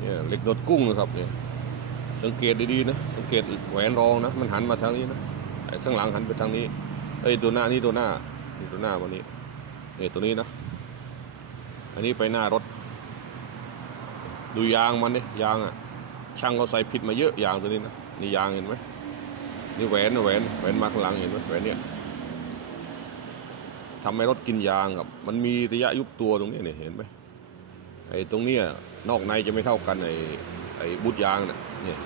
เนี่ยเหล็กหนวดกุ้งนะครับเนี่ยสังเกตดีๆนะสังเกตแหวนรองนะ มันหันมาทางนี้นะไอ้ข้างหลังหันไปทางนี้เอ้ตัวหน้านี่ตัวหน้านี่ตัวหน้าวันนี้นี่ตัวนี้นะ อันนี้ไปหน้ารถ ดูยางมันเนี่ยยางอะ ช่างเขาใส่ผิดมาเยอะยางตัวนี้นะนี่ยางเห็นไหมนี่แหวนนะแหวนแหวนมาข้างหลังเห็นไหมแหวนเนี่ยทำให้รถกินยางครับ มันมีระยะยุบตัวตรงนี้เนี่ยเห็นไหม ไอ้ตรงเนี้ยนอกในจะไม่เท่ากันไอ้ไอ้บูทยางน่ะเนี่ย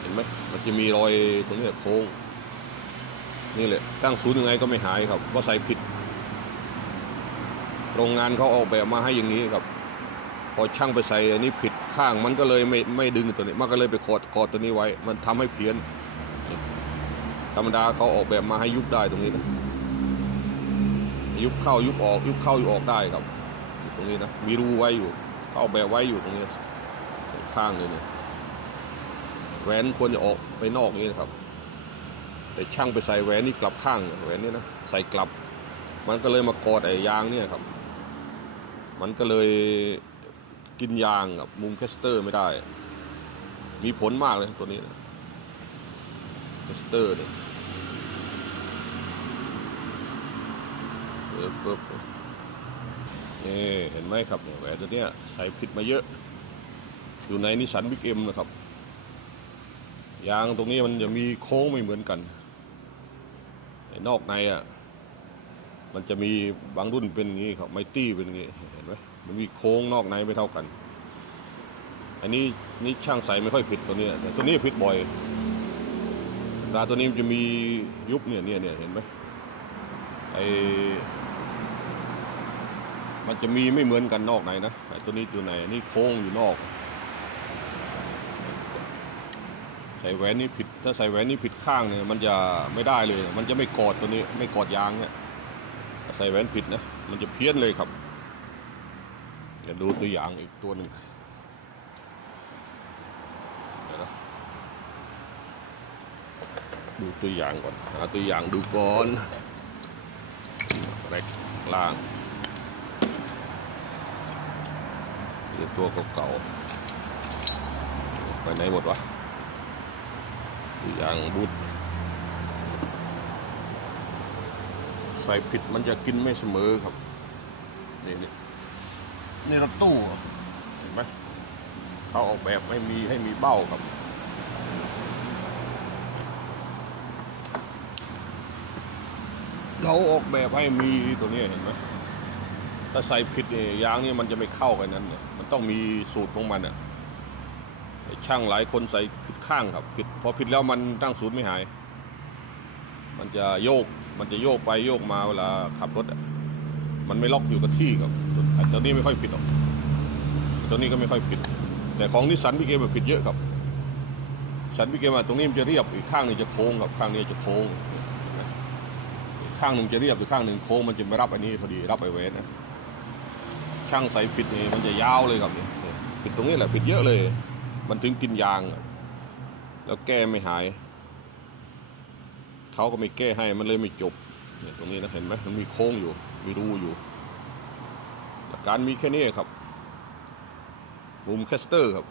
เห็นไหมมันจะมีรอยตรงนี้โค้งนี่แหละตั้งศูนย์ยังไงก็ไม่หายครับว่าะใส่ผิดโรงงานเขาออกแบบมาให้อย่างนี้ครับ พอช่างไปใส่อันนี้ผิดข้างมันก็เลยไม่ไม่ดึงตัวนี้มันก็เลยไปกอดกอดตัวนี้ไว้ มันทำให้เพี้ยนธรรมดาเขาออกแบบมาให้ยุบได้ตรงนี้นะยุบเข้ายุบออก ยุบเข้ายุบออกได้ครับ ตรงนี้นะมีรูไว้อยู่ เขาออกแบบไว้อยู่ตรงนี้ข้างเลยเนี่ยแหวนควรจะออกไปนอกนี้นะครับ แต่ช่างไปใส่แหวนนี่กลับข้างแหวนนี่นะใส่กลับ มันก็เลยมากอดไอ้ยางเนี่ยครับ มันก็เลยกินยางกับมุมแคสเตอร์ไม่ได้ มีผลมากเลยตัวนี้นะแคสเตอร์เนี่ยเออ นี่เห็นไหมครับเนี่ยแหวนตัวเนี้ยใส่ผิดมาเยอะ อยู่ในนิสันบิ๊กเอ็มนะครับ ยางตรงนี้มันจะมีโค้งไม่เหมือนกันนอกในอะมันจะมีบางรุ่นเป็นอย่างนี้ครับไมตี้เป็นอย่างนี้เห็นไหมมันมีโค้งนอกในไม่เท่ากัน อันนี้นี่ช่างใส่ไม่ค่อยผิดตัวนี้แต่ตัวนี้ผิดบ่อยเวลาตัวนี้มันจะมียุบเนี่ยเนี่ยเนี่ยเห็นไหมไอ มันจะมีไม่เหมือนกันนอกในนะไอตัวนี้ตัวไหนอันนี้โค้งอยู่นอก ใส่แหวนนี่ผิด ถ้าใส่แหวนนี่ผิดข้างเนี่ยมันจะไม่ได้เลย มันจะไม่กอดตัวนี้ไม่กอดยางเนี่ยใส่แหวนผิดนะมันจะเพี้ยนเลยครับเดี๋ยวดูตัวอย่างอีกตัวหนึ่งเดี๋ยวนะดูตัวอย่างก่อนหาตัวอย่างดูก่อนแรกล่าง เดี๋ยวตัวเก่าๆไปไหนหมดวะตัวอย่างบูทใส่ผิดมันจะกินไม่เสมอครับนี่นี่นี่รถตู้เห็นไหมเขาออกแบบไม่มีให้มีเบ้าครับเขาออกแบบให้มีตัวนี้เห็นไหม ถ้าใส่ผิดเนี่ยยางนี่มันจะไม่เข้ากันนั้นเนี่ยมันต้องมีสูตรของมันอะช่างหลายคนใส่ผิดข้างครับผิดพอผิดแล้วมันตั้งศูนย์ไม่หาย มันจะโยกมันจะโยกไปโยกมาเวลาขับรถอะมันไม่ล็อกอยู่กับที่ครับตัวนี้ไม่ค่อยผิดหรอกตัวนี้ก็ไม่ค่อยผิด แต่ของนิสสันพีเกมผิดเยอะครับสันพีเกมตรงนี้มันจะเรียบอีกข้างนึ่งจะโค้งครับข้างนี้จะโค้งข้างหนึ่งจะเรียบอีกข้างหนึ่งโค้งมันจะไม่รับอันนี้พอดีรับไอเวนนะ ช่างใส่ผิดนี่มันจะยาวเลยครับนี่ผิดตรงนี้แหละผิดเยอะเลย มันถึงกินยาง แล้วแก้ไม่หาย เขาก็ไม่แก้ให้มันเลยไม่จบเนี่ยตรงนี้นะเห็นไหมมันมีโค้งอยู่ มีรูอยู่หลักการมีแค่นี้ครับมุมแคสเตอร์ครับ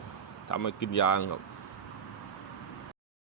ทำให้กินยางครับ